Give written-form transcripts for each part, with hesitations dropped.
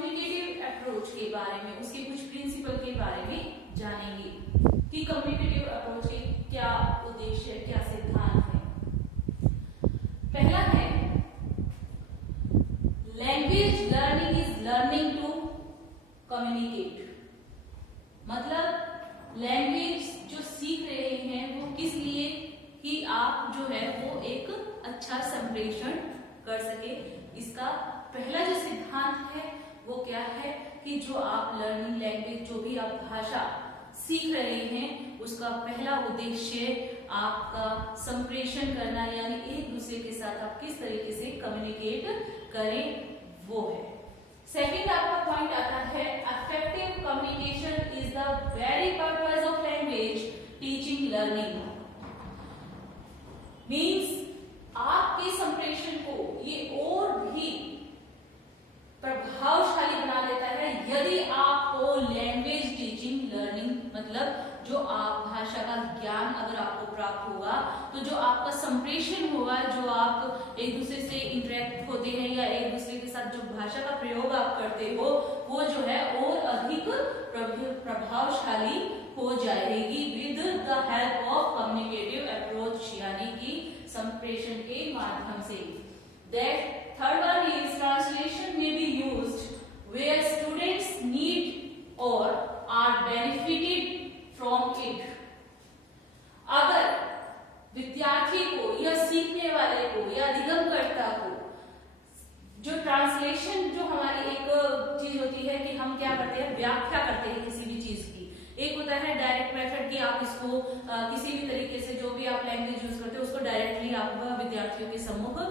Communicative approach के बारे में, उसके कुछ प्रिंसिपल के बारे में जानेंगे कि कम्युनिकेटिव अप्रोच के क्या उद्देश्य, क्या सिद्धांत है। पहला है language learning is learning to communicate. मतलब लैंग्वेज जो सीख रहे हैं वो किस लिए, कि आप जो है वो एक अच्छा संप्रेषण कर सके। इसका पहला जो सिद्धांत है वो क्या है कि जो आप लर्निंग लैंग्वेज, जो भी आप भाषा सीख रहे हैं, उसका पहला उद्देश्य आपका संप्रेषण करना, यानी एक दूसरे के साथ आप किस तरीके से कम्युनिकेट करें, वो है। सेकंड आपका पॉइंट आता है effective communication is the very purpose of language teaching learning. Means आपके संप्रेषण को ये और भी प्रभावशाली बना देता है यदि आपको लैंग्वेज टीचिंग लर्निंग, मतलब जो आप भाषा का ज्ञान अगर आपको प्राप्त होगा तो जो आपका संप्रेषण होगा, जो आप एक दूसरे से इंटरेक्ट होते हैं या एक दूसरे के साथ जो भाषा का प्रयोग आप करते हो, वो जो है और अधिक प्रभावशाली हो जाएगी with the help of communicative approach, यानी कि संप्रेषण के माध्यम से। That third one is translation may be used where students need or are benefited from it। अगर विद्यार्थी को या सीखने वाले को या अधिगमकर्ता को जो ट्रांसलेशन, जो हमारी एक चीज होती है कि हम क्या करते हैं, व्याख्या करते हैं किसी भी चीज की। एक होता है डायरेक्ट मेथड कि आप इसको किसी भी तरीके से जो भी आप लैंग्वेज यूज करते हो उसको डायरेक्टली आप विद्यार्थियों के सम्मुख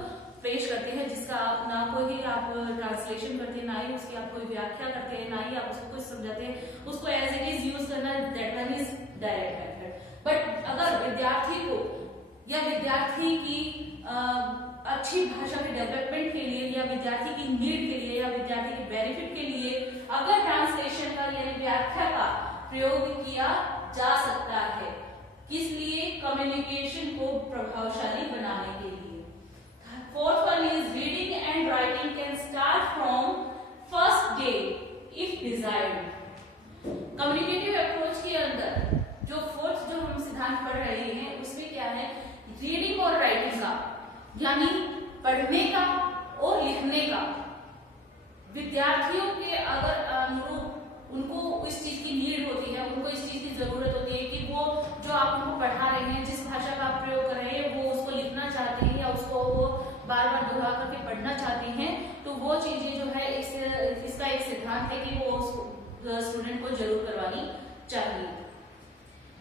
पेश करते हैं, जिसका आप ना कोई आप ट्रांसलेशन करते हैं, ना ही उसकी आप कोई व्याख्या करते हैं, ना ही आप उसको कुछ समझाते हैं, उसको एज इट इज यूज करना, that one is direct method. But अगर विद्यार्थी को या विद्यार्थी की अच्छी भाषा के डेवलपमेंट के लिए या विद्यार्थी की नीड के लिए या विद्यार्थी के बेनिफिट के लिए अगर ट्रांसलेशन का यानी व्याख्या का प्रयोग किया जा सकता है, किस लिए, कम्युनिकेशन को प्रभावशाली बनाने के लिए। Fourth one is reading and writing can start from first day if desired। Communicative approach के अंदर जो फोर्थ जो हम सिद्धांत पढ़ रहे हैं उसमें क्या है, रीडिंग और राइटिंग का, यानी पढ़ने का और लिखने का। विद्यार्थियों के अगर अनुरूप उनको इस चीज की नीड होती है, उनको इस चीज की जरूरत होती है कि वो जो आप उनको पढ़ा रहे हैं, जिस भाषा का आप प्रयोग कर रहे हैं, वो उसको लिखना चाहते हैं या उसको वो बार बार दोहरा करके पढ़ना चाहते हैं, तो वो चीजें जो है इसका एक सिद्धांत है कि वो स्टूडेंट को जरूर करवानी चाहिए।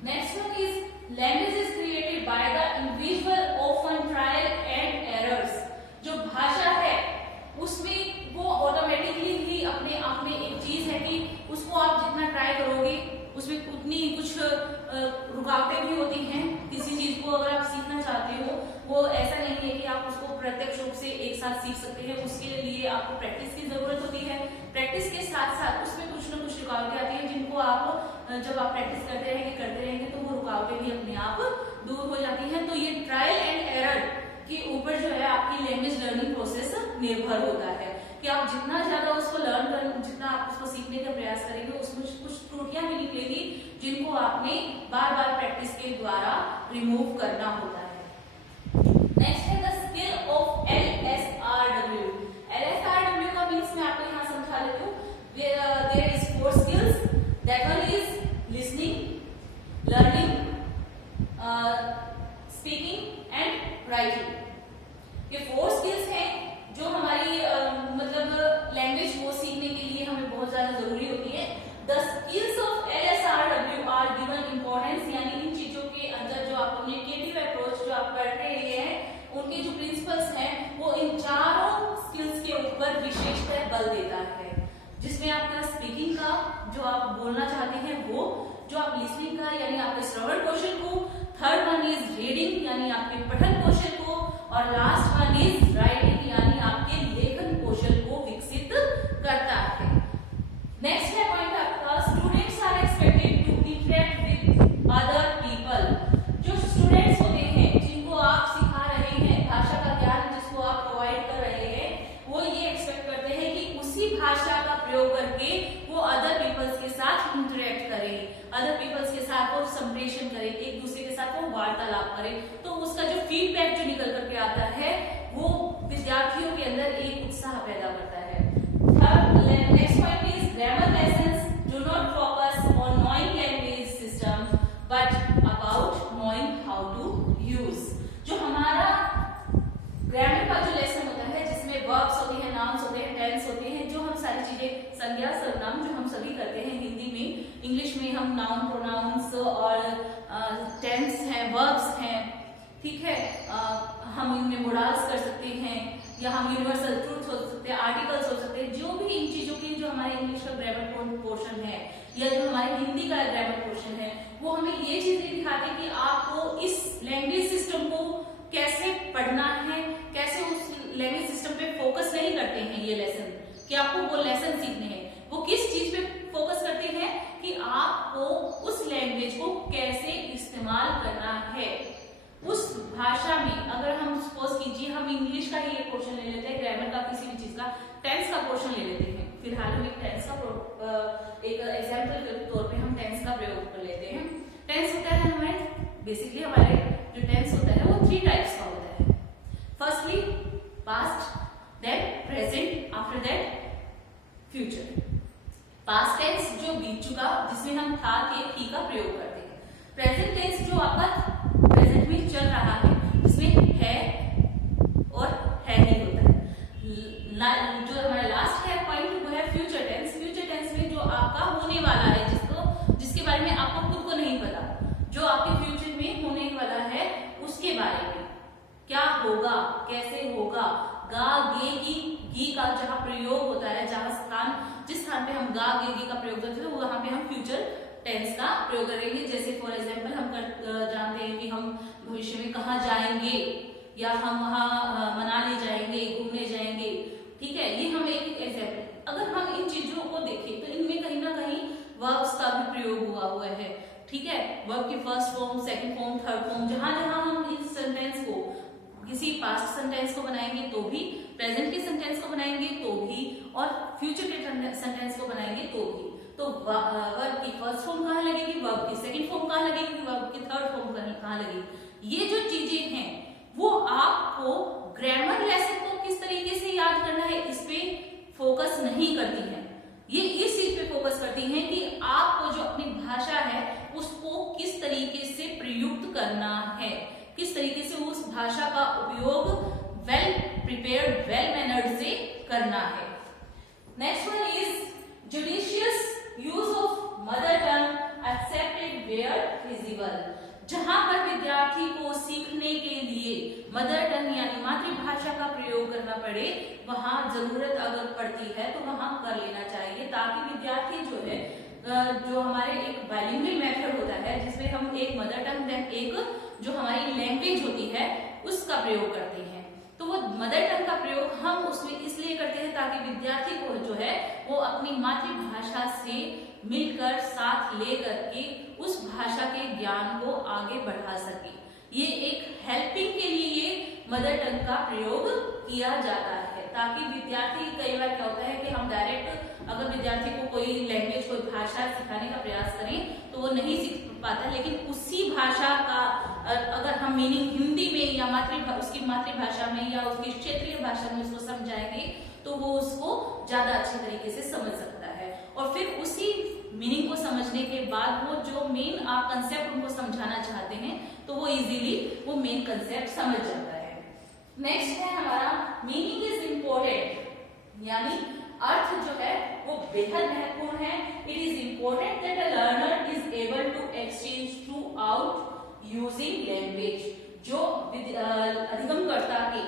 Next one is language is created by the individual often trial and errors. जो भाषा है उसमें वो ऑटोमेटिकली ही अपने आप में एक चीज है कि उसको आप जितना ट्राई करोगे उसमें उतनी कुछ रुकावटें भी होती हैं। किसी चीज को अगर आप सीखना चाहते हो, वो ऐसा नहीं है कि आप उसको प्रत्यक्ष रूप से एक साथ सीख सकते हैं, उसके लिए आपको प्रैक्टिस की जरूरत होती है। प्रैक्टिस के साथ साथ उसमें कुछ न कुछ रुकावटें आती हैं, जिनको आप जब आप प्रैक्टिस करते रहेंगे तो वो रुकावटें भी अपने आप दूर हो जाती हैं। तो ये ट्रायल एंड एरर के ऊपर जो है आपकी लैंग्वेज लर्निंग प्रोसेस निर्भर होता है कि आप जितना ज्यादा उसको लर्न कर, जितना आप उसको सीखने का प्रयास करेंगे, उसमें कुछ त्रुटियां भी निकलेगी जिनको आपने बार बार प्रैक्टिस के द्वारा रिमूव करना होता है। नेक्स्ट है the skill of LSRW। LSRW का मीन्स मैं आपको यहाँ समझा देती हूँ। There is 4 skills, that one is listening, learning, speaking and writing. ये 4 स्किल्स हैं जो हमारी मतलब लैंग्वेज को सीखने के लिए हमें बहुत ज्यादा जरूरी होती है। The skills of LSRW are given importance, यानी इन चीजों के अंदर जो आप कम्युनिकेटिव अप्रोच जो आप पढ़ रहे हैं उनके जो प्रिंसिपल्स हैं वो इन चारों स्किल्स के ऊपर विशेषतः बल देता है, जिसमें आपका स्पीकिंग का जो आप बोलना चाहते हैं वो, जो आप लिसनिंग का यानी आपके श्रवण कौशल को, थर्ड वन इज रीडिंग यानी आपके पठन कौशल को, और लास्ट वन इज राइटिंग यानी आपके लेखन कौशल को विकसित करता है। नेक्स्ट है पॉइंट आपका students are expected to interact with other people. जो स्टूडेंट्स होते हैं जिनको आप सिखा रहे हैं, भाषा का ज्ञान जिसको आप प्रोवाइड कर रहे हैं, वो ये एक्सपेक्ट करते हैं कि उसी भाषा का प्रयोग करके वो अदर पीपल्स के साथ इंटरेक्ट करे, अदर पीपल्स के साथ वो संप्रेषण करे, एक दूसरे के साथ वो वार्तालाप करे, तो उसका जो फीडबैक जो निकल करके आता है वो विद्यार्थियों के अंदर एक उत्साह पैदा करता है। Next point is grammar lessons do not focus on knowing language system but about knowing how to use. जो हमारा ग्रामर का जो लेसन होता है जिसमें वर्ब्स होते हैं, नाउन्स होते हैं, टेंस होते हैं, जो हम सारी चीजें संज्ञा सर्वनाम जो हम सभी करते हैं हिंदी में, इंग्लिश में हम नाउन प्रोनाउंस और टेंस हैं, वर्ब्स हैं, ठीक है, हम इनमें मोडाल्स कर सकते हैं या हम यूनिवर्सल ट्रूथ हो सकते हैं, आर्टिकल्स हो सकते हैं, जो भी इन चीजों की जो हमारे इंग्लिश का ग्रामर पोर्शन है या जो हमारे हिंदी का ग्रामर पोर्शन है वो हमें ये चीज नहीं दिखाते कि आपको इस लैंग्वेज सिस्टम को कैसे पढ़ना है, कैसे उस लैंग्वेज सिस्टम पे फोकस नहीं करते हैं ये लेसन, कि आपको वो लेसन सीखने हैं। वो किस चीज पे फोकस करते हैं कि आपको उस लैंग्वेज को कैसे इस्तेमाल करना है उस भाषा में। अगर हम सपोज कीजिए हम इंग्लिश का ही एक पोर्शन ले लेते हैं, ग्रामर का किसी भी चीज का, टेंस का पोर्शन ले लेते हैं, फिलहाल हम एक टेंस का एक एग्जाम्पल के तौर पे हम टेंस का प्रयोग कर लेते हैं। टेंस होता है हमारे बेसिकली हमारे जो टेंस होता है वो 3 टाइप्स का होता है। Firstly past, then present, after that future. Past tense जो बीत चुका जिसमें हम था के थी का प्रयोग करते हैं। प्रेजेंट टेंस जो आपका प्रेजेंट में चल रहा है जिसमें है और है ही होता है। जो हमारा लास्ट है पॉइंट वो है फ्यूचर टेंस। फ्यूचर टेंस में जो आपका होने वाला है जिसके बारे में आपको खुद को नहीं पता, जो आपके फ्यूचर में होने वाला है उसके बारे में क्या होगा, कैसे होगा, गा गे गी का जहां प्रयोग होता है, जिस स्थान पे हम गा गे गी का प्रयोग करते हैं वहां पे हम फ्यूचर टेंस का प्रयोग करेंगे। जैसे फॉर एग्जाम्पल हम जानते हैं कि हम भविष्य में कहाँ जाएंगे या हम वहां मनाली जाएंगे, घूमने जाएंगे, ठीक है, ये हम एक एग्जाम्पल। अगर हम इन चीजों को देखें तो इनमें कहीं ना कहीं वर्ब्स का भी प्रयोग हुआ है, ठीक है, वर्ब की first form, second form, third form, जहां जहां हम इस सेंटेंस को किसी पास्ट सेंटेंस को बनाएंगे तो भी, प्रेजेंट के सेंटेंस को बनाएंगे तो भी और फ्यूचर के सेंटेंस को बनाएंगे तो भी। तो वर्ब की फर्स्ट फॉर्म कहाँ लगेगी, वर्ब की सेकंड फॉर्म कहाँ लगेगी, वर्ब की थर्ड फॉर्म कहाँ लगेगी। ये जो चीजें हैं वो आपको ग्रामर लेसन को किस तरीके से याद करना है इस पे फोकस नहीं करती है। ये इस चीज पे फोकस करती हैं कि आपको जो अपनी भाषा है उसको किस तरीके से प्रयुक्त करना है, किस तरीके से उस भाषा का उपयोग वेल प्रिपेयर्ड, वेल मैनर्ड से करना है। Next one is judicious use of mother tongue accepted where feasible. जहां पर विद्यार्थी को सीखने के लिए मदर टंग यानी मातृभाषा का प्रयोग करना पड़े वहां जरूरत अगर पड़ती है तो वहां कर लेना चाहिए, ताकि विद्यार्थी जो है जो हमारे एक बाइलिंगुअल मेथड होता है जिसमें हम एक मदर टंग देन एक जो हमारी लैंग्वेज होती है उसका प्रयोग करते हैं। तो वो मदर टंग का प्रयोग हम उसमें इसलिए करते हैं ताकि विद्यार्थी को जो है वो अपनी मातृभाषा से मिलकर साथ ले करके उस भाषा के ज्ञान को आगे बढ़ा सके। ये एक हेल्पिंग के लिए ये मदर टंग का प्रयोग किया जाता है, ताकि विद्यार्थी, कई बार क्या होता है कि हम डायरेक्ट अगर विद्यार्थी को कोई लैंग्वेज, कोई भाषा सिखाने का प्रयास करें तो वो नहीं सीख पाता, लेकिन उसी भाषा का अगर हम मीनिंग हिंदी में या उसकी मातृभाषा में या उसकी क्षेत्रीय भाषा में उसको समझाएंगे तो वो उसको ज्यादा अच्छे तरीके से समझ सकता है। और फिर उसी मीनिंग को समझने के बाद वो जो मेन आप कंसेप्ट उनको समझाना चाहते हैं तो वो इजीली वो मेन कंसेप्ट समझ जाता है। नेक्स्ट है हमारा मीनिंग इज इम्पोर्टेंट, यानी अर्थ जो है वो बेहद महत्वपूर्ण है। It is important that a learner is able to exchange throughout using language. जो अधिगमकर्ता के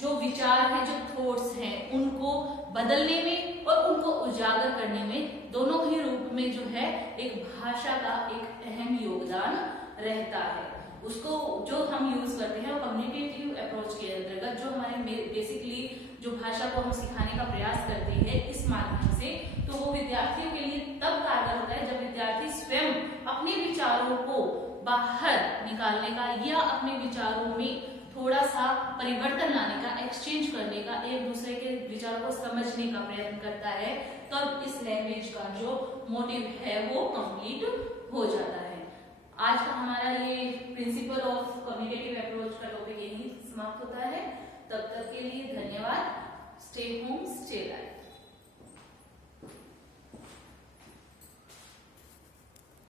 जो विचार हैं, जो थॉट्स हैं, उनको बदलने में और उनको उजागर करने में दोनों ही रूप में जो है एक भाषा का एक अहम योगदान रहता है। उसको जो हम यूज करते हैं वो कम्युनिकेटिव अप्रोच के अंतर्गत जो हमारे बेसिकली जो भाषा को हम सिखाने का प्रयास करते हैं इस माध्यम से, तो वो विद्यार्थियों के लिए तब कारगर होता है जब विद्यार्थी स्वयं अपने विचारों को बाहर निकालने का या अपने विचारों में थोड़ा सा परिवर्तन लाने का, एक्सचेंज करने का, एक दूसरे के विचार को समझने का प्रयत्न करता है, तब इस लैंग्वेज का जो मोटिव है वो कंप्लीट हो जाता है। आज का हमारा ये प्रिंसिपल ऑफ कम्युनिकेटिव अप्रोच का टॉपिक यही समाप्त होता है। तब तक के लिए धन्यवाद। Stay home, stay life.